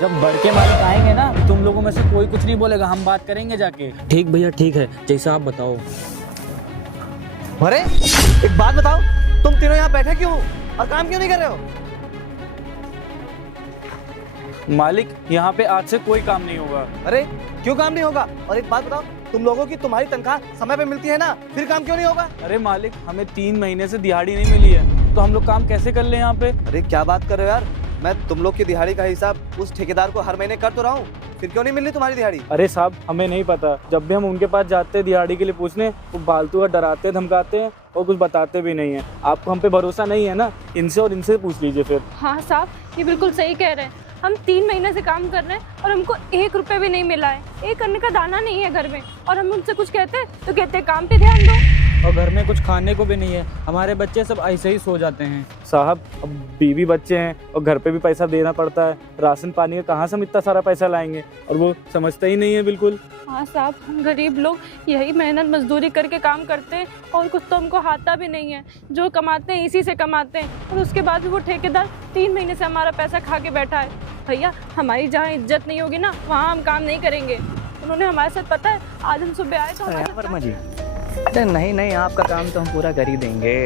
जब बढ़ के मालिक आएंगे ना, तुम लोगों में से कोई कुछ नहीं बोलेगा, हम बात करेंगे जाके। ठीक भैया ठीक है, जैसा आप बताओ। अरे एक बात बताओ, तुम तीनों यहाँ बैठे क्यों और काम क्यों नहीं कर रहे हो? मालिक, यहाँ पे आज से कोई काम नहीं होगा। अरे क्यों काम नहीं होगा? और एक बात बताओ, तुम लोगों की तुम्हारी तनख्वाह समय पे मिलती है ना, फिर काम क्यों नहीं होगा? अरे मालिक, हमें 3 महीने से दिहाड़ी नहीं मिली है, तो हम लोग काम कैसे कर ले यहाँ पे? अरे क्या बात कर रहे हो यार, मैं तुम लोग की दिहाड़ी का हिसाब उस ठेकेदार को हर महीने कर तो रहा हूँ, फिर क्यों नहीं मिल रही तुम्हारी दिहाड़ी? अरे साहब, हमें नहीं पता। जब भी हम उनके पास जाते हैं दिहाड़ी के लिए पूछने, वो फालतू का डराते धमकाते हैं और कुछ बताते भी नहीं है। आपको हम पे भरोसा नहीं है ना, इनसे और इनसे पूछ लीजिए फिर। हाँ साहब, ये बिल्कुल सही कह रहे हैं। हम 3 महीने से काम कर रहे हैं और हमको 1 रुपए भी नहीं मिला है। एक अन्य का दाना नहीं है घर में, और हम उनसे कुछ कहते हैं तो कहते हैं काम पे ध्यान दो। और घर में कुछ खाने को भी नहीं है, हमारे बच्चे सब ऐसे ही सो जाते हैं। साहब, अब बीवी बच्चे हैं और घर पे भी पैसा देना पड़ता है, राशन पानी का कहाँ से हम इतना सारा पैसा लाएंगे, और वो समझता ही नहीं है बिल्कुल। हाँ साहब, हम गरीब लोग यही मेहनत मजदूरी करके काम करते हैं और कुछ तो हमको आता भी नहीं है। जो कमाते हैं इसी से कमाते हैं, और उसके बाद भी वो ठेकेदार 3 महीने से हमारा पैसा खा के बैठा है। भैया, हमारी जहाँ इज्जत नहीं होगी ना, वहाँ हम काम नहीं करेंगे। उन्होंने हमारे साथ, पता है, आज हम सुबह आए तो हमारे साथ वर्मा जी, अरे नहीं नहीं, आपका काम तो हम पूरा कर ही देंगे।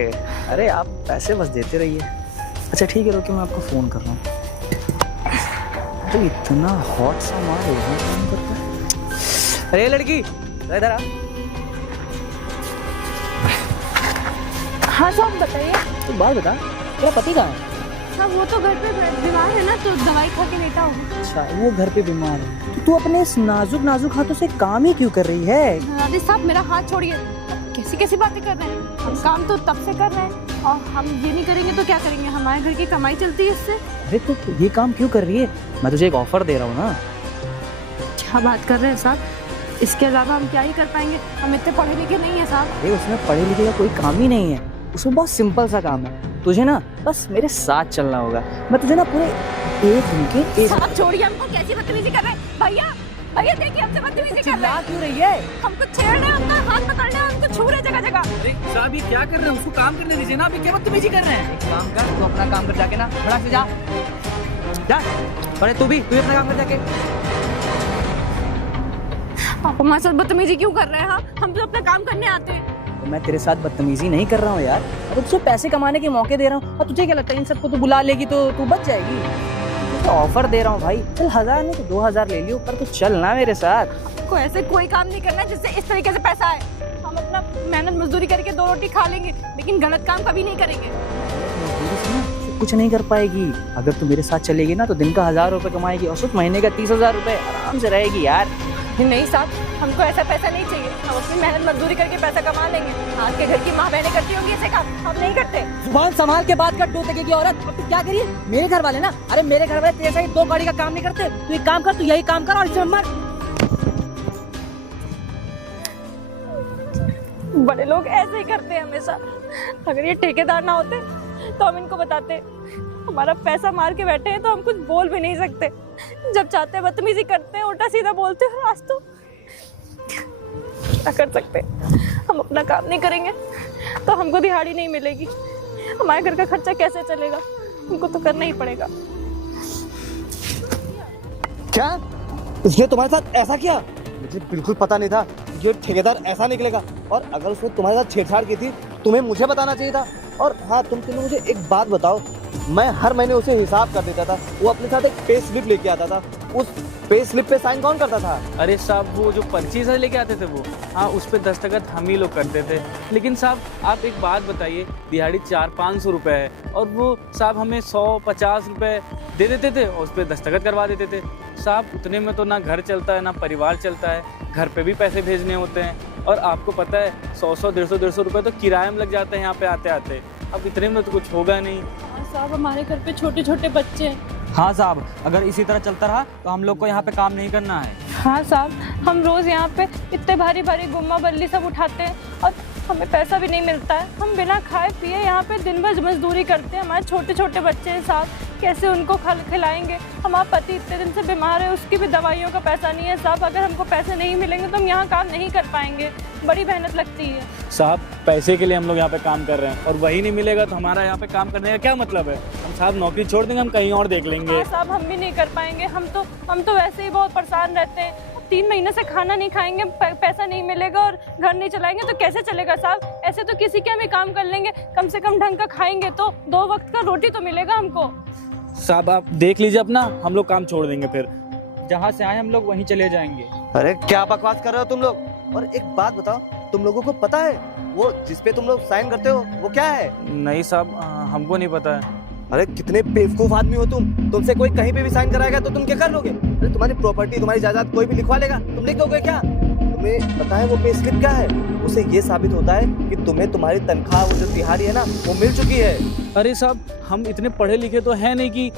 अरे आप पैसे बस देते रहिए। अच्छा ठीक है, रुकिए मैं आपको फ़ोन कर रहा हूँ। अरे इतना हॉट सा माल है, काम करता है। अरे लड़की इधर आ। हाँ साहब, बताइए। तू बात बता, तेरा पति कहाँ है? साहब, वो तो घर पे बीमार है ना, तो दवाई खा के लेटा हूँ। अच्छा, वो घर पे बीमार है, तो तू अपने इस नाजुक नाजुक हाथों से काम ही क्यों कर रही है? अरे साहब, मेरा हाथ छोड़िए। कैसी कैसी बातें कर रहे हैं? हम काम तो तब से कर रहे हैं, और हम ये नहीं करेंगे तो क्या करेंगे? हमारे घर की कमाई चलती है इससे। अरे तो ये काम क्यों कर रही है? मैं तुझे एक ऑफर दे रहा हूँ ना। क्या बात कर रहे हैं साहब? इसके अलावा हम क्या ही कर पाएंगे? हम इतने पढ़े लिखे नहीं है साहब। अरे उसमें पढ़े लिखे का कोई काम ही नहीं है, उसमें बहुत सिंपल सा काम है। तुझे ना बस मेरे साथ चलना होगा। मैं तुझे ना पूरे 1 दिन के साहब छोड़िए, हमको कैसी बदतमीजी कर रहे हैं? भैया भैया, देखिए हमसे बदतमीजी कर रहे हैं। क्यों रही है? हमको छेड़ रहे हैं, हमका हाथ पकड़ रहे हैं, हमको छू रहे हैं जगह जगह। अरे साहब, ये क्या कर रहे हैं? उसको काम करने दीजिए ना, अभी क्या बदतमीजी कर रहे हैं? काम कर, तू अपना काम कर जाके ना, फटाक से जा जा। अरे तू भी अपना काम कर जाके। आप हमारे साथ बदतमीजी क्यों कर रहे हैं? हाँ, हम तो अपना काम करने आते हैं। तो मैं तेरे साथ बदतमीजी नहीं कर रहा हूँ यार, मैं तो तुझे पैसे कमाने के मौके दे रहा हूँ। और तुझे क्या लगता है इन सबको तू बुला लेगी तो तू बच जाएगी? तो ऑफर दे रहा हूँ भाई, चल 1000 नहीं तो 2000 ले लियो, पर तू चल ना मेरे साथ। आपको ऐसे कोई काम नहीं करना है जिससे इस तरीके से पैसा आए। हम अपना मेहनत मजदूरी करके 2 रोटी खा लेंगे, लेकिन गलत काम कभी नहीं करेंगे। कुछ नहीं कर पाएगी। अगर तू मेरे साथ चलेगी ना तो दिन का 1000 रुपए कमाएगी, और सिर्फ महीने का 30,000 रुपए आराम से रहेगी यार। नहीं साहब, हमको ऐसा पैसा नहीं चाहिए। हम अपनी मेहनत मजदूरी करके पैसा कमा लेंगे। आज के घर की माँ बहनें करती होंगी ऐसे काम, हम नहीं करते। जुबान संभाल के बात कर, 2 टके की औरत। अब तू क्या करिए? मेरे घर वाले ना, अरे मेरे घर वाले तेरे जैसा 2 गाड़ी का काम नहीं करते। तू एक काम कर, तू यही काम कर और इसे मर। बड़े लोग ऐसे ही करते हैं हमेशा। अगर ये ठेकेदार ना होते तो हम इनको बताते। हमारा पैसा मार के बैठे हैं तो हम कुछ बोल भी नहीं सकते। जब चाहते हैं बदतमीजी करते हैं, उल्टा सीधा बोलते हैं। आज तो क्या कर सकते हैं? हम अपना काम नहीं करेंगे तो हमको दिहाड़ी नहीं मिलेगी। हमारे घर का खर्चा कैसे चलेगा? हमको तो करना ही पड़ेगा। क्या इसने तुम्हारे साथ ऐसा किया? मुझे बिल्कुल पता नहीं था ये ठेकेदार ऐसा निकलेगा, और अगर उसने तुम्हारे साथ छेड़छाड़ की थी तुम्हें मुझे बताना चाहिए था। और हाँ, तुम तीनों मुझे एक बात बताओ, मैं हर महीने उसे हिसाब कर देता था, वो अपने साथ एक पे स्लिप लेके आता था। उस पे स्लिप पे साइन कौन करता था? अरे साहब, वो जो पर्ची से लेके आते थे वो, हाँ, उस पे दस्तखत हम ही लोग करते थे। लेकिन साहब, आप एक बात बताइए, दिहाड़ी 400-500 रुपए है, और वो साहब हमें 100-50 रुपए दे देते थे और उस पर दस्तखत करवा देते थे। साहब, उतने में तो ना घर चलता है ना परिवार चलता है, घर पे भी पैसे भेजने होते हैं, और आपको पता है 100-100, 150-150 रुपए तो किराए में लग जाते हैं यहाँ पे आते आते। अब इतने में तो कुछ होगा नहीं। हाँ साहब, हमारे घर पे छोटे छोटे बच्चे हैं। हाँ साहब, अगर इसी तरह चलता रहा तो हम लोग को यहाँ पे काम नहीं करना है। हाँ साहब, हम रोज़ यहाँ पे इतने भारी भारी गुम्मा बल्ली सब उठाते हैं और हमें पैसा भी नहीं मिलता है। हम बिना खाए पिए यहाँ पे दिन भर मजदूरी करते हैं। हमारे छोटे छोटे बच्चे हैं साहब, कैसे उनको खिलाएंगे। हमारा पति इतने दिन से बीमार है, उसकी भी दवाइयों का पैसा नहीं है साहब। अगर हमको पैसे नहीं मिलेंगे तो हम यहाँ काम नहीं कर पाएंगे, बड़ी मेहनत लगती है साहब। पैसे के लिए हम लोग यहाँ पे काम कर रहे हैं और वही नहीं मिलेगा तो हमारा यहाँ पे काम करने का क्या मतलब है। हम साहब नौकरी छोड़ देंगे, हम कहीं और देख लेंगे। हाँ साहब, हम भी नहीं कर पाएंगे। हम तो वैसे ही बहुत परेशान रहते हैं। 3 महीने से खाना नहीं खाएंगे, पैसा नहीं मिलेगा और घर नहीं चलाएंगे तो कैसे चलेगा साहब। ऐसे तो किसी के हम काम कर लेंगे, कम से कम ढंग का खाएंगे तो 2 वक्त का रोटी तो मिलेगा हमको। साहब आप देख लीजिए अपना, हम लोग काम छोड़ देंगे फिर। जहाँ से आए हम लोग वहीं चले जाएंगे। अरे क्या बकवास कर रहे हो तुम लोग। और एक बात बताओ, तुम लोगों को पता है वो जिसपे तुम लोग साइन करते हो वो क्या है? नहीं साहब, हमको नहीं पता है। अरे कितने बेवकूफ आदमी हो तुम। तुमसे कोई कहीं पे भी साइन कराएगा तो तुम क्या कर लोगे? अरे तुम्हारी प्रॉपर्टी, तुम्हारी जायदाद कोई भी लिखवा लेगा, तुम लिख दोगे क्या? तुम्हें पता है वो पे स्लिप क्या है? उससे ये साबित होता है कि तुम्हें तुम्हारी तनख्वाह, वो जो दिहाड़ी है ना, वो मिल चुकी है। अरे साहब, हम इतने पढ़े लिखे तो हैं नहीं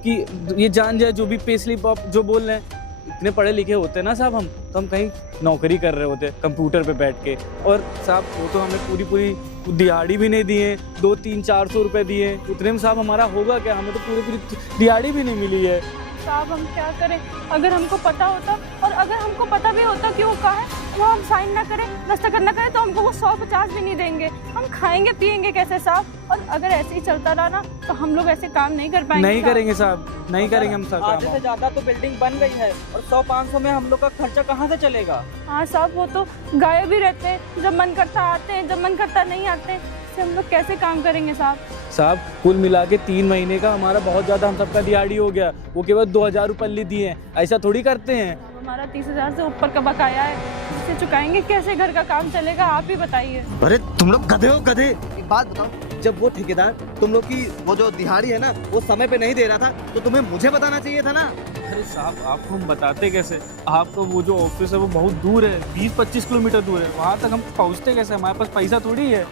कि ये जान जाए जो भी पे स्लिप आप जो बोल रहे हैं। इतने पढ़े लिखे होते ना साहब, हम कहीं नौकरी कर रहे होते कंप्यूटर पे बैठ के। और साहब वो तो हमें पूरी दिहाड़ी भी नहीं दिए, 200-400 रुपए दिए। उतने में साहब हमारा होगा क्या? हमें तो पूरी दिहाड़ी भी नहीं मिली है साहब। हम क्या करें? अगर हमको पता होता, और अगर हमको पता भी होता कि वो कहाँ है, वो हम साइन ना करें, दस्तखत ना करें तो हमको वो 150 भी नहीं देंगे। हम खाएंगे पिएंगे कैसे साहब? और अगर ऐसे ही चलता रहा ना तो हम लोग ऐसे काम नहीं कर पाएंगे। नहीं करेंगे साहब, नहीं करेंगे हम साहब। आधे से ज्यादा तो बिल्डिंग बन गई है और 100-500 में हम लोग का खर्चा कहाँ से चलेगा? हाँ साहब, वो तो गायब ही रहते हैं। जब मन करता आते हैं, जब मन करता नहीं आते हैं। इससे हम लोग कैसे काम करेंगे साहब? साहब कुल मिला के 3 महीने का हमारा बहुत ज़्यादा हम सबका दिहाड़ी हो गया। वो केवल 2000 रुपये दिए हैं, ऐसा थोड़ी करते हैं। हमारा 30,000 से ऊपर का बकाया है, इससे चुकाएंगे कैसे? घर का काम चलेगा? आप ही बताइए। अरे तुम लोग गधे हो, गधे। एक बात बताओ, जब वो ठेकेदार तुम लोग की वो जो दिहाड़ी है ना, वो समय पे नहीं दे रहा था तो तुम्हें मुझे बताना चाहिए था ना। अरे साहब, आपको हम बताते कैसे? आपको वो जो ऑफिस है वो बहुत दूर है, 20-25 किलोमीटर दूर है। वहाँ तक हम पहुँचते कैसे? हमारे पास पैसा थोड़ी है।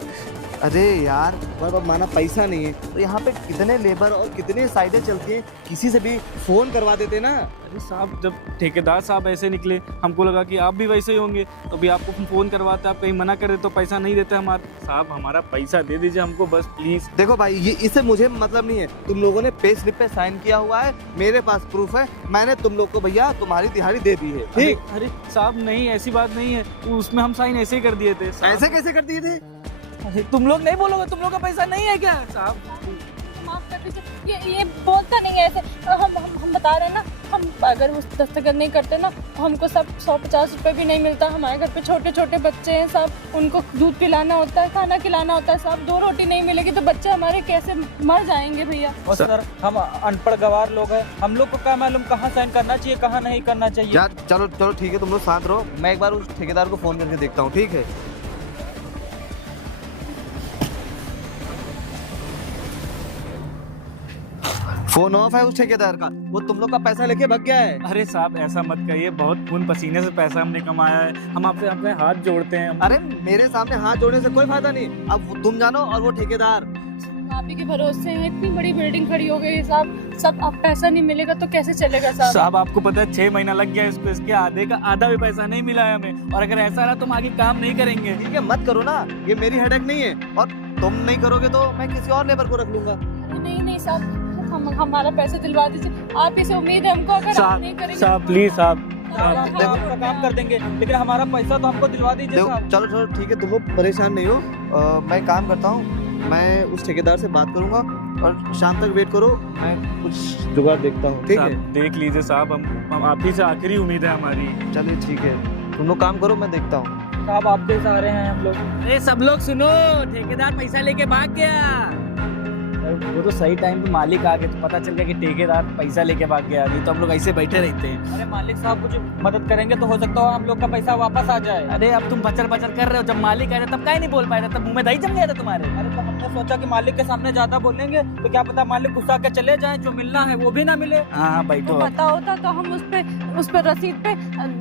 अरे यार, माना पैसा नहीं है तो यहाँ पे कितने लेबर और कितने साइडें चलती हैं, किसी से भी फोन करवा देते ना। अरे साहब, जब ठेकेदार साहब ऐसे निकले, हमको लगा कि आप भी वैसे ही होंगे, तो भी आपको फोन करवाते। आप कहीं मना कर देते तो पैसा नहीं देते हमारा। साहब हमारा पैसा दे दीजिए हमको बस प्लीज। देखो भाई, ये इससे मुझे मतलब नहीं है। तुम लोगों ने पे स्लिप पे साइन किया हुआ है, मेरे पास प्रूफ है। मैंने तुम लोग को भैया तुम्हारी दिहाड़ी दे दी है, ठीक? अरे साहब नहीं, ऐसी बात नहीं है। उसमें हम साइन ऐसे ही कर दिए थे। ऐसे कैसे कर दिए थे? अरे तुम लोग नहीं बोलोगे? तुम लोग का पैसा नहीं है क्या साहब? माफ कर दीजिए, ये बोलता नहीं है ऐसे। हम बता रहे हैं ना, हम अगर उस दस्तखत नहीं करते ना तो हमको सब 150 रुपये भी नहीं मिलता। हमारे घर पे छोटे छोटे बच्चे हैं साहब, उनको दूध पिलाना होता है, खाना खिलाना होता है साहब। 2 रोटी नहीं मिलेगी तो बच्चे हमारे कैसे मर जाएंगे भैया? और सर, हम अनपढ़ गवार लोग हैं, हम लोग को क्या मालूम कहाँ साइन करना चाहिए कहाँ नहीं करना चाहिए। यार चलो ठीक है, तुम लोग शांत रहो। मैं एक बार उस ठेकेदार को फोन करके देखता हूँ, ठीक है? फोन ऑफ है उस ठेकेदार का, वो तुम लोग का पैसा लेके भाग गया है। अरे साहब ऐसा मत कहिए, बहुत खून पसीने से पैसा हमने कमाया है। हम आपसे अपने हाथ जोड़ते हैं। अरे मेरे सामने हाथ जोड़ने से कोई फायदा नहीं। अब तुम जानो और वो ठेकेदार। आप ही के भरोसे हैं, इतनी बड़ी बिल्डिंग खड़ी हो गई है साहब। सब अब पैसा नहीं मिलेगा तो कैसे चलेगा साहब? साहब आपको पता है 6 महीना लग गया इसको, इसके आधे का आधा भी पैसा नहीं मिला है हमें। और अगर ऐसा रहा तो हम आगे काम नहीं करेंगे। ठीक है, मत करो ना, ये मेरी हेडेक नहीं है। और तुम नहीं करोगे तो मैं किसी और लेबर को रख लूंगा। नहीं साहब, हमारा पैसा दिलवा दीजिए। आप इसे उम्मीद है हमको, अगर आप नहीं करेंगे। साहब प्लीज साहब, देखो आपका काम कर देंगे लेकिन हमारा पैसा तो हमको दिलवा दीजिए साहब। चलो ठीक है, तुम लोग परेशान नहीं हो। मैं काम करता हूँ, मैं उस ठेकेदार से बात करूंगा और शाम तक वेट करो, मैं कुछ जुगाड़ देखता हूँ, ठीक है? देख लीजिए साहब, हम आप ही से आखिरी उम्मीद है हमारी। चलिए ठीक है, तुम लोग काम करो, मैं देखता हूँ। साहब आपके सहारे हैं हम लोग। अरे सब लोग सुनो, ठेकेदार पैसा लेके भाग गया। वो तो सही टाइम पे मालिक आ गए तो पता चल गया कि ठेकेदार पैसा लेके भाग गया। नहीं तो हम लोग ऐसे बैठे रहते हैं। अरे मालिक साहब कुछ मदद करेंगे तो हो सकता हो हम लोग का पैसा वापस आ जाए। अरे अब तुम बचर कर रहे हो, जब मालिक आया तब काहे नहीं बोल पाए थे? तब मुंह में दही जम गया था तुम्हारे। अरे तो हमने सोचा कि मालिक के सामने ज्यादा बोलेंगे तो क्या पता मालिक गुस्सा के चले जाए, जो मिलना है वो भी ना मिले। हाँ बैठो। पता होता तो हम उस पे रसीद पे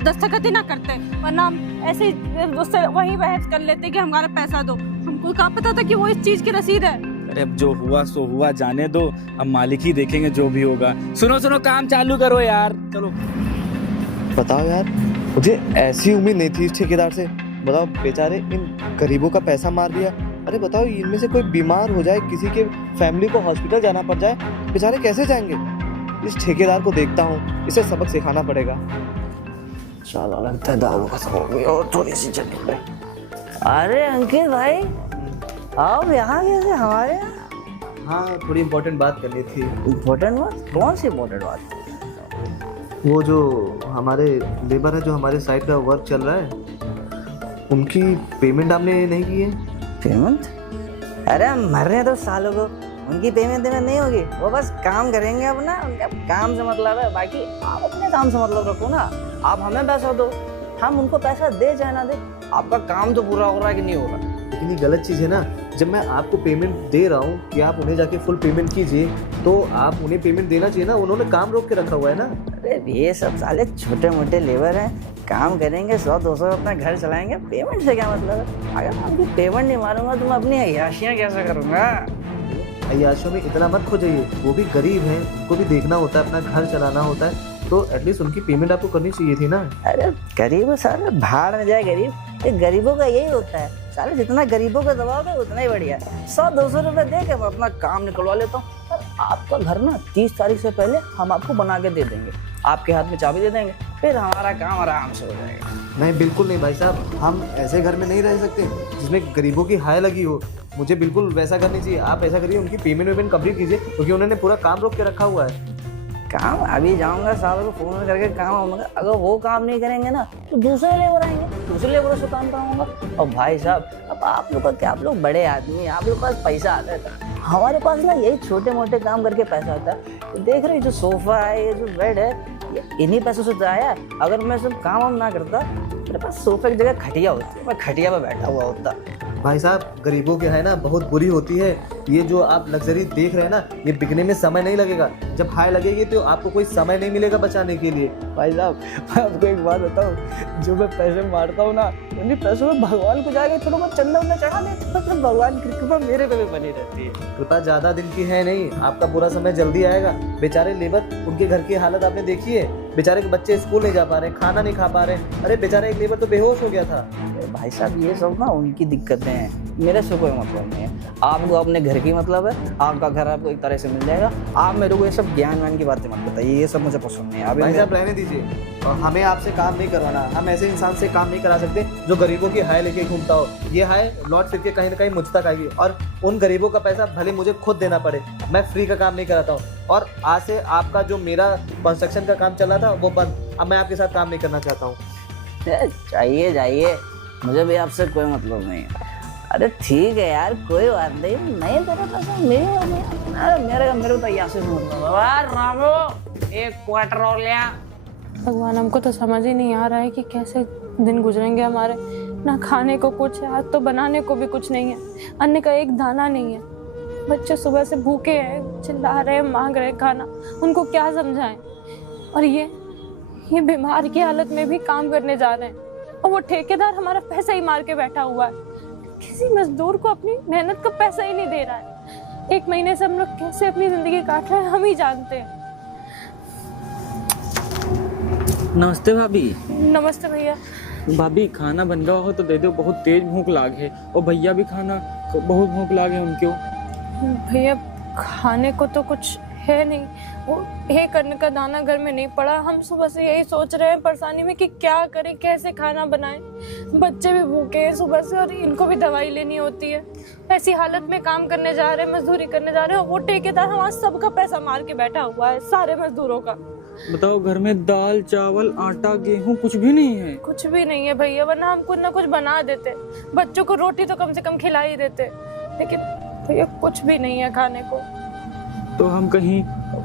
दस्तखत ही ना करते, वरना हम ऐसे ही उससे वही बहस कर लेते कि हमारा पैसा दो। हमको क्या पता था कि वो इस चीज की रसीद है। अरे अब जो हुआ सो हुआ, जाने दो, अब मालिक ही देखेंगे जो भी होगा। सुनो काम चालू करो यार, चलो। बताओ यार, मुझे ऐसी उम्मीद नहीं थी इस ठेकेदार से। बताओ, बेचारे इन गरीबों का पैसा मार दिया अरे बताओ, इनमें से कोई बीमार हो जाए, किसी के फैमिली को हॉस्पिटल जाना पड़ जाए, बेचारे कैसे जाएंगे? इस ठेकेदार को देखता हूँ, इसे सबक सिखाना पड़ेगा। चलो लगता है दारू खत्म हो गई और थोड़ी सी चली गई। अरे अंकित भाई, आओ यहाँ कैसे हमारे यहाँ? हाँ, थोड़ी इम्पोर्टेंट बात करनी थी। इम्पोर्टेंट बात? कौन सी इम्पोर्टेंट बात? वो जो हमारे लेबर है, जो हमारे साइड का वर्क चल रहा है, उनकी पेमेंट आपने नहीं की है। पेमेंट? अरे हम मर रहे हैं तो सालों को, उनकी पेमेंट नहीं होगी। वो बस काम करेंगे अपना, उनका काम से मतलब है। बाकी आप अपने काम से मतलब रखो ना। आप हमें पैसा दो, हम उनको पैसा दे चाहे ना दे, आपका काम तो पूरा हो रहा है कि नहीं होगा। लेकिन ये गलत चीज़ है ना। जब मैं आपको पेमेंट दे रहा हूँ कि आप उन्हें जाके फुल पेमेंट कीजिए, तो आप उन्हें पेमेंट देना चाहिए ना। उन्होंने काम रोक के रखा हुआ है ना। अरे ये सब साले छोटे मोटे लेबर हैं, काम करेंगे 100-200 अपना घर चलाएंगे, पेमेंट से क्या मतलब है? अगर मैं उनकी पेमेंट नहीं मारूंगा तो मैं अपनी अय्याशियाँ कैसे करूँगा? अय्याशों में इतना मत खो जाइए, वो भी गरीब हैं, उनको भी देखना होता है, अपना घर चलाना होता है, तो एटलीस्ट उनकी पेमेंट आपको करनी चाहिए थी ना। अरे गरीब सारे भाड़ में जाए गरीब। ये गरीबों का यही होता है साले, जितना गरीबों का दबाव है उतना ही बढ़िया। 100-200 रुपए दे के मैं अपना काम निकलवा लेता हूँ। और आपका घर ना 30 तारीख से पहले हम आपको बना के दे देंगे, आपके हाथ में चाबी दे देंगे, फिर हमारा काम आराम से हो जाएगा। नहीं, बिल्कुल नहीं भाई साहब, हम ऐसे घर में नहीं रह सकते जिसमें गरीबों की हाय लगी हो। मुझे बिल्कुल वैसा करनी चाहिए। आप ऐसा करिए, उनकी पेमेंट कंप्लीट कीजिए, क्योंकि उन्होंने पूरा काम रोक के रखा हुआ है। काम अभी जाऊंगा साहब को फोन करके काम आऊंगा। अगर वो काम नहीं करेंगे ना तो दूसरे लेबर आएंगे, दूसरे लेबरों से काम कराऊंगा। और भाई साहब, अब आप लोग का क्या, आप लोग बड़े आदमी हैं, आप लोग के पास पैसा आता है। हमारे पास ना यही छोटे मोटे काम करके पैसा आता है। तो देख रहे जो सोफा है, ये जो बेड है, ये इन्हीं पैसों से तो आया है। अगर मैं सब काम वाम ना करता, मेरे पास सोफे की जगह खटिया होती, मैं खटिया पे बैठा हुआ होता। भाई साहब, गरीबों की है ना बहुत बुरी होती है। ये जो आप लग्जरी देख रहे हैं ना, ये बिकने में समय नहीं लगेगा। जब हाई लगेगी तो आपको कोई समय नहीं मिलेगा बचाने के लिए। भाई साहब, मैं आपको एक बात बताऊं, जो मैं पैसे मारता हूँ ना, उन्हीं पैसों में भगवान को जाके थोड़ा बहुत चंदा उन्दा चढ़ा देता हूं, तो भगवान की कृपा मेरे पे भी बनी रहती है। कृपा ज्यादा दिन की है नहीं, आपका पूरा समय जल्दी आएगा। बेचारे लेबर, उनके घर की हालत आपने देखी है। बेचारे के बच्चे स्कूल नहीं जा पा रहे, खाना नहीं खा पा रहे। अरे बेचारा एक लेबर तो बेहोश हो गया था। भाई साहब, ये सब ना उनकी दिक्कतें हैं, मेरे से कोई मतलब नहीं है। आपको अपने घर की मतलब है, आपका घर आपको एक तरह से मिल जाएगा। आप मेरे को ये सब ज्ञान वान की बातें मत बताइए, ये सब मुझे पसंद नहीं है। भाई साहब रहने दीजिए, और हमें आपसे काम नहीं करवाना। हम ऐसे इंसान से काम नहीं करा सकते जो गरीबों की हाय लेके घूमता हो। ये हाय लौट फिर के कहीं ना कहीं मुझ तक आएगी, और उन गरीबों का पैसा भले मुझे खुद देना पड़े, मैं फ्री का काम नहीं कराता हूँ। और आज से आपका जो मेरा कंस्ट्रक्शन का काम चल रहा था वो बंद। अब मैं आपके साथ काम नहीं करना चाहता हूँ। चाहिए जाइए, मुझे भी आपसे कोई मतलब नहीं है। अरे ठीक है यार, कोई बात नहीं, नहीं तेरे पैसा मेरे तो यहाँ से मतलब रामो एक क्वार्टर और लिया। भगवान, हमको तो समझ ही नहीं आ रहा है कि कैसे दिन गुजरेंगे हमारे। ना खाने को कुछ है, आज तो बनाने को भी कुछ नहीं है, अन्न का एक दाना नहीं है। बच्चे सुबह से भूखे हैं, चिल्ला रहे हैं, मांग रहे हैं खाना, उनको क्या समझाएं। और ये बीमार की हालत में भी काम करने जा रहे हैं, और वो ठेकेदार हमारा पैसा ही मार के बैठा हुआ है। किसी मजदूर को अपनी मेहनत का पैसा ही नहीं दे रहा है। 1 महीने से हम लोग कैसे अपनी जिंदगी काट रहे हैं हम ही जानते हैं। नमस्ते भाभी। नमस्ते भैया। भाभी, खाना बन रहा हो तो दे दो, बहुत तेज भूख लागे। और भैया भी खाना, बहुत भूख लागे उनको। भैया, खाने को तो कुछ है नहीं, वो एक अन्न का दाना घर में नहीं पड़ा। हम सुबह से यही सोच रहे हैं परेशानी में कि क्या करें, कैसे खाना बनाएं। बच्चे भी भूखे हैं सुबह से, और इनको भी दवाई लेनी होती है। ऐसी हालत में काम करने जा रहे हैं, मजदूरी करने जा रहे हैं, और वो ठेकेदार हमारा सबका पैसा मार के बैठा हुआ है, सारे मजदूरों का। बताओ, घर में दाल चावल आटा गेहूं कुछ भी नहीं है? कुछ भी नहीं है भैया, वरना हम कुछ ना कुछ बना देते, बच्चों को रोटी तो कम से कम खिला ही देते। लेकिन भैया कुछ भी नहीं है खाने को। तो हम कहीं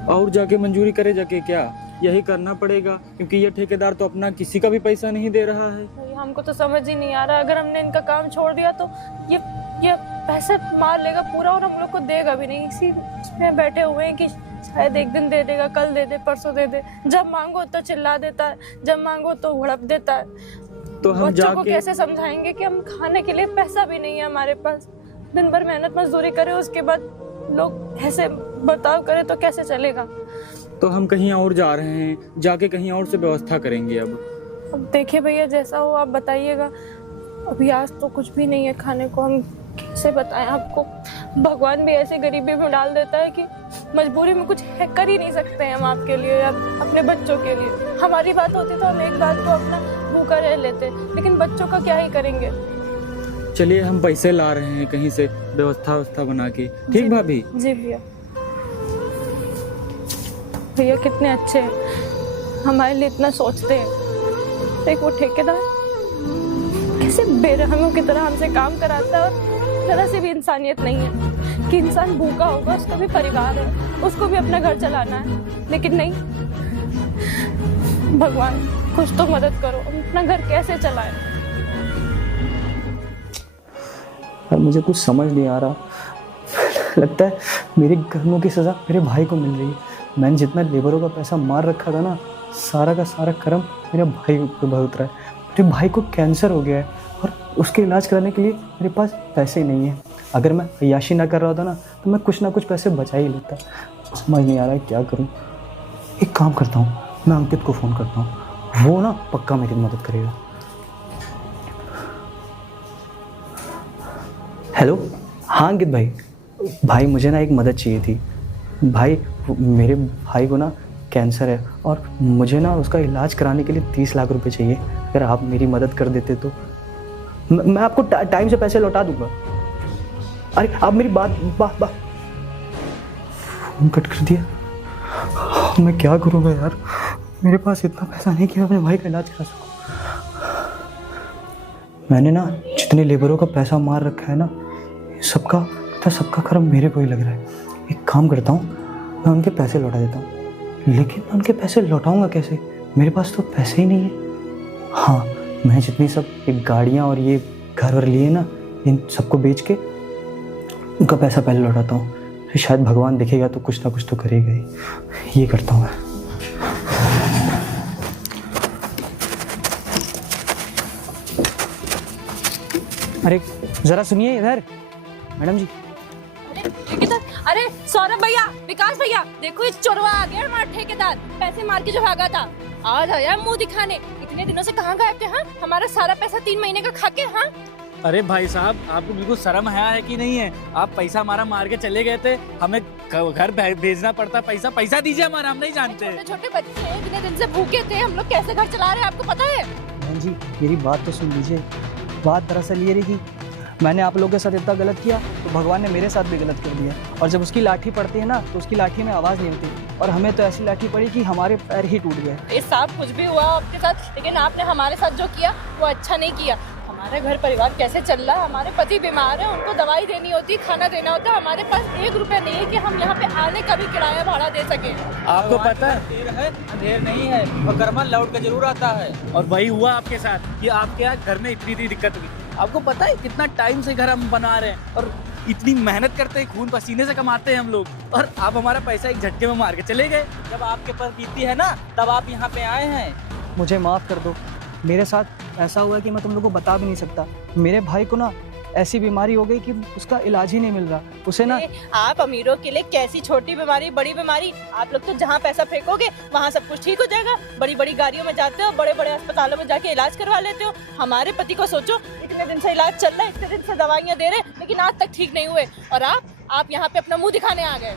और जाके मंजूरी करे जाके क्या? यही करना पड़ेगा, क्योंकि ये ठेकेदार तो अपना किसी का भी पैसा नहीं दे रहा है। भैया हमको तो समझ ही नहीं आ रहा, अगर हमने इनका काम छोड़ दिया तो ये पैसा मार लेगा पूरा, और हम लोग को देगा भी नहीं। इसी में बैठे हुए हैं कि शायद एक दिन दे देगा, कल दे दे, परसों दे दे। जब मांगो तो चिल्ला देता है, जब मांगो तो भड़प देता है। तो हम बच्चों को जाके कैसे समझाएंगे कि हम खाने के लिए पैसा भी नहीं है हमारे पास। दिन भर मेहनत मजदूरी करें, उसके बाद लोग ऐसे बर्ताव करें तो कैसे चलेगा। तो हम कहीं और जा रहे हैं, जाके कहीं और से व्यवस्था करेंगे। अब देखिए भैया, जैसा हो आप बताइएगा। अभी आज तो कुछ भी नहीं है खाने को, हम कैसे बताएं आपको, भगवान भी ऐसे गरीबी में डाल देता है कि मजबूरी में कुछ कर ही नहीं सकते हैं हम आपके लिए या अपने बच्चों के लिए। हमारी बात होती तो हम एक बात को अपना भूखा रह लेते, लेकिन बच्चों का क्या ही करेंगे। चलिए हम पैसे ला रहे हैं कहीं से व्यवस्था बना के, ठीक भाभी? जी भैया। भैया कितने अच्छे हैं, हमारे लिए इतना सोचते हैं। एक वो ठेकेदार कैसे बेरहमियों की तरह हमसे काम कराता है और जरा से भी इंसानियत नहीं है कि इंसान भूखा होगा, उसका भी परिवार है, उसको भी अपना घर चलाना है, लेकिन नहीं। भगवान कुछ तो मदद करो, हम अपना घर कैसे चलाएं। और मुझे कुछ समझ नहीं आ रहा, लगता है मेरे कर्मों की सज़ा मेरे भाई को मिल रही है। मैंने जितना लेबरों का पैसा मार रखा था ना, सारा का सारा कर्म मेरे भाई पे भुगत रहा है। मेरे भाई को कैंसर हो गया है और उसके इलाज कराने के लिए मेरे पास पैसे नहीं है। अगर मैं अय्याशी ना कर रहा था ना तो मैं कुछ ना कुछ पैसे बचा ही लेता। समझ नहीं आ रहा है क्या करूं। एक काम करता हूं, मैं अंकित को फ़ोन करता हूं, वो ना पक्का मेरी मदद करेगा। हेलो, हाँ अंकित भाई मुझे ना एक मदद चाहिए थी। भाई मेरे भाई को ना कैंसर है और मुझे ना उसका इलाज कराने के लिए 30 लाख रुपए चाहिए। अगर आप मेरी मदद कर देते तो मैं आपको टाइम से पैसे लौटा दूंगा। अरे आप मेरी बात फोन कट कर दिया। मैं क्या करूँगा यार, मेरे पास इतना पैसा नहीं कि मैं अपने भाई का इलाज करा सकूँ। मैंने ना जितने लेबरों का पैसा मार रखा है ना, सबका कर्म मेरे को ही लग रहा है। एक काम करता हूँ, मैं उनके पैसे लौटा देता हूँ। लेकिन मैं उनके पैसे लौटाऊंगा कैसे, मेरे पास तो पैसे ही नहीं है। हाँ, मैं जितनी सब एक गाड़ियाँ और ये घर वर लिए ना, इन सबको बेच के उनका पैसा पहले लौटाता हूँ। फिर शायद भगवान दिखेगा तो कुछ ना कुछ तो करेगा ही। ये करता हूँ मैं। अरे ज़रा सुनिए इधर, मैडम जी। ठेकेदार, अरे सौरभ भैया, विकास भैया, देखो इस चोरवा आ गया हमारा ठेकेदार, पैसे मार के जो भागा था। आज आया मुंह दिखाने। इतने दिनों से कहाँ गए थे? हाँ, हमारा सारा पैसा 3 महीने का खा के। हाँ अरे भाई साहब, आपको बिल्कुल शर्म है कि नहीं है? आप पैसा हमारा मार के चले गए थे, हमें घर भेजना पड़ता। पैसा दीजिए हमारा, हम नहीं जानते। छोटे छोटे बच्चे हैं, इतने दिन से भूखे थे, हम लोग कैसे घर चला रहे हैं आपको पता है? बहन जी मेरी बात तो सुन लीजिए। बात दरअसल ये रही कि मैंने आप लोगों के साथ इतना गलत किया तो भगवान ने मेरे साथ भी गलत कर दिया। और जब उसकी लाठी पड़ती है ना तो उसकी लाठी में आवाज़ नहीं होती, और हमें तो ऐसी लाठी पड़ी कि हमारे पैर ही टूट गए। ये साहब कुछ भी हुआ आपके साथ, लेकिन आपने हमारे साथ जो किया वो अच्छा नहीं किया। हमारा घर परिवार कैसे चल रहा है? हमारे पति बीमार है, उनको दवाई देनी होती, खाना देना होता है। हमारे पास 1 रुपया नहीं है कि हम यहाँ पे आने का भी किराया भाड़ा दे सके। आपको पता है देर है अंधेर नहीं है, वो कर्मा लौट के जरूर आता है। और वही हुआ आपके साथ कि आपके यहाँ घर में इतनी दिक्कत हुई। आपको पता है कितना टाइम से घर हम बना रहे हैं और इतनी मेहनत करते हैं, खून पसीने से कमाते हैं हम लोग, और आप हमारा पैसा एक झटके में मार के चले गए। जब आपके पास बीती है ना, तब आप यहाँ पे आए हैं। मुझे माफ़ कर दो, मेरे साथ ऐसा हुआ कि मैं तुम लोगों को बता भी नहीं सकता। मेरे भाई को ना ऐसी बीमारी हो गई कि उसका इलाज ही नहीं मिल रहा। उसे ना आप अमीरों के लिए कैसी छोटी बीमारी बड़ी बीमारी, आप लोग तो जहाँ पैसा फेंकोगे वहाँ सब कुछ ठीक हो जाएगा। बड़ी बड़ी गाड़ियों में जाते हो, बड़े बड़े अस्पतालों में जाके इलाज करवा लेते हो। हमारे पति को सोचो, इतने दिन से इलाज चल रहा है, इतने दिन से दवाइयाँ दे रहे, लेकिन आज तक ठीक नहीं हुए, और आप यहाँ पे अपना मुँह दिखाने आ गए।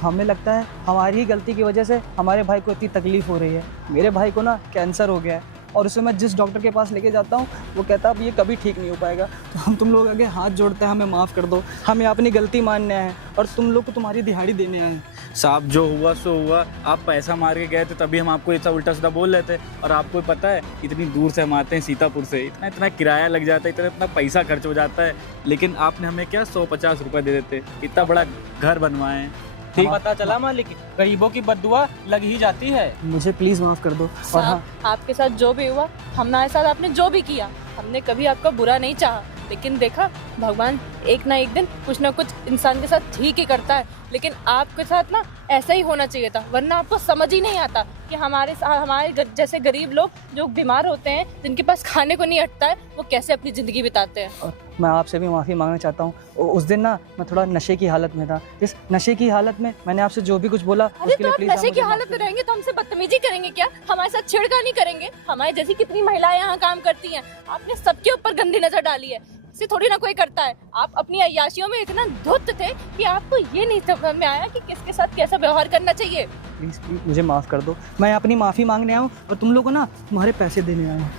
हमें लगता है हमारी ही गलती की वजह से हमारे भाई को इतनी तकलीफ हो रही है। मेरे भाई को ना कैंसर हो गया है और उसे मैं जिस डॉक्टर के पास लेके जाता हूँ वो कहता है अब ये कभी ठीक नहीं हो पाएगा। तो हम तुम लोग आगे हाथ जोड़ते हैं, हमें माफ़ कर दो, हमें अपनी गलती मानने आए हैं और तुम लोग को तुम्हारी दिहाड़ी देने आए हैं। साहब जो हुआ सो हुआ, आप पैसा मार के गए थे तभी हम आपको ऐसा उल्टा सीधा बोल रहे थे। और आपको पता है इतनी दूर से हम आते हैं सीतापुर से, इतना किराया लग जाता है, इतना पैसा खर्च हो जाता है, लेकिन आपने हमें क्या 150 रुपये दे देते, इतना बड़ा घर बनवाए हैं। ठीक पता चला मालिक, गरीबों की बद्दुआ लग ही जाती है। मुझे प्लीज़ माफ़ कर दो। और हाँ, आपके साथ जो भी हुआ, हमारे साथ आपने जो भी किया, हमने कभी आपका बुरा नहीं चाहा, लेकिन देखा भगवान एक ना एक दिन कुछ ना कुछ इंसान के साथ ठीक ही करता है। लेकिन आपके साथ ना ऐसा ही होना चाहिए था, वरना आपको समझ ही नहीं आता कि हमारे जैसे गरीब लोग जो बीमार होते हैं, जिनके पास खाने को नहीं अटता है, वो कैसे अपनी ज़िंदगी बिताते हैं। मैं आपसे भी माफ़ी मांगना चाहता हूँ। उस दिन ना मैं थोड़ा नशे की हालत में था, इस नशे की हालत में मैंने आपसे जो भी कुछ बोला अरे उसके तो लिए आप प्लीज़ नशे की हालत में रहेंगे तो हमसे बदतमीजी करेंगे क्या? हमारे साथ छेड़खानी करेंगे? हमारे जैसी कितनी महिलाएं यहाँ काम करती हैं, आपने सबके ऊपर गंदी नजर डाली है। इसे थोड़ी ना कोई करता है। आप अपनी अय्याशियों में इतना धुत थे कि आपको ये नहीं समझ में आया कि किसके साथ कैसा व्यवहार करना चाहिए। प्लीज़ प्लीज़ मुझे माफ़ कर दो, मैं अपनी माफ़ी मांगने आया हूँ और तुम लोगों को ना तुम्हारे पैसे देने आया हूँ।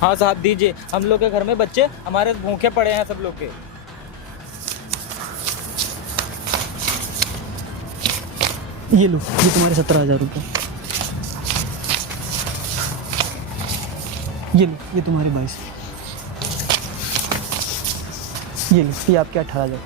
हाँ साहब दीजिए, हम लोग के घर में बच्चे हमारे भूखे पड़े हैं सब लोग के। ये लो, ये तुम्हारे 17,000 रुपये। ये लो, ये तुम्हारे 22। ये लो, ये आपके 18,000।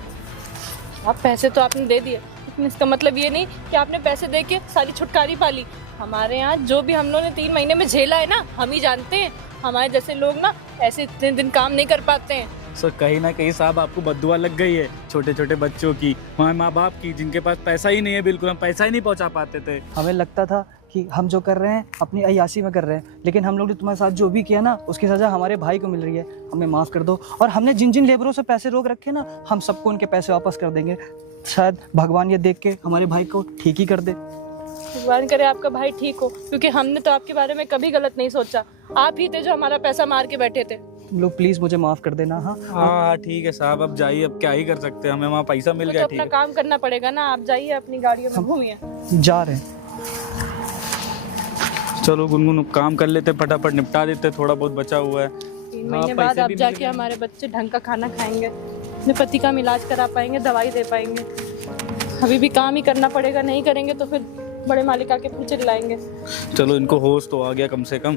आप पैसे तो आपने दे दिए, लेकिन इसका मतलब ये नहीं कि आपने पैसे दे के सारी छुटकारी पा ली। हमारे यहाँ जो भी हम लोगों ने 3 महीने में झेला है ना, हम ही जानते हैं। हमारे जैसे लोग ना ऐसे इतने दिन काम नहीं कर पाते हैं। सर कहीं ना कहीं साहब आपको बद्दुआ लग गई है, छोटे छोटे बच्चों की, हमारे माँ बाप की, जिनके पास पैसा ही नहीं है, बिल्कुल हम पैसा ही नहीं पहुँचा पाते थे। हमें लगता था कि हम जो कर रहे हैं अपनी अय्याशी में कर रहे हैं, लेकिन हम लोग ने तुम्हारे साथ जो भी किया ना उसकी सज़ा हमारे भाई को मिल रही है। हमें माफ़ कर दो, और हमने जिन जिन लेबरों से पैसे रोक रखे ना, हम सबको उनके पैसे वापस कर देंगे। शायद भगवान ये देख के हमारे भाई को ठीक ही कर दे। भगवान करे आपका भाई ठीक हो, क्योंकि हमने तो आपके बारे में कभी गलत नहीं सोचा। आप ही थे जो हमारा पैसा मार के बैठे थे। तुम लोग प्लीज़ मुझे माफ़ कर देना। हाँ हाँ ठीक है साहब, अब जाइए, अब क्या ही कर सकते हैं, हमें वहाँ पैसा मिल तो गया। अपना ठीक है काम करना पड़ेगा ना। आप जाइए अपनी गाड़ियों में घूमिए। जा रहे हैं। चलो गुनगुन, काम कर लेते, फटाफट निपटा देते, थोड़ा बहुत बचा हुआ है। 3 महीने बाद पैसे आप भी मिल जाके गए। हमारे बच्चे ढंग का खाना खाएंगे, अपने पति का इलाज करा पाएंगे, दवाई दे पाएंगे। अभी भी काम ही करना पड़ेगा, नहीं करेंगे तो फिर बड़े मालिक आके फिर चिल्लाएंगे। चलो इनको होश तो आ गया कम से कम।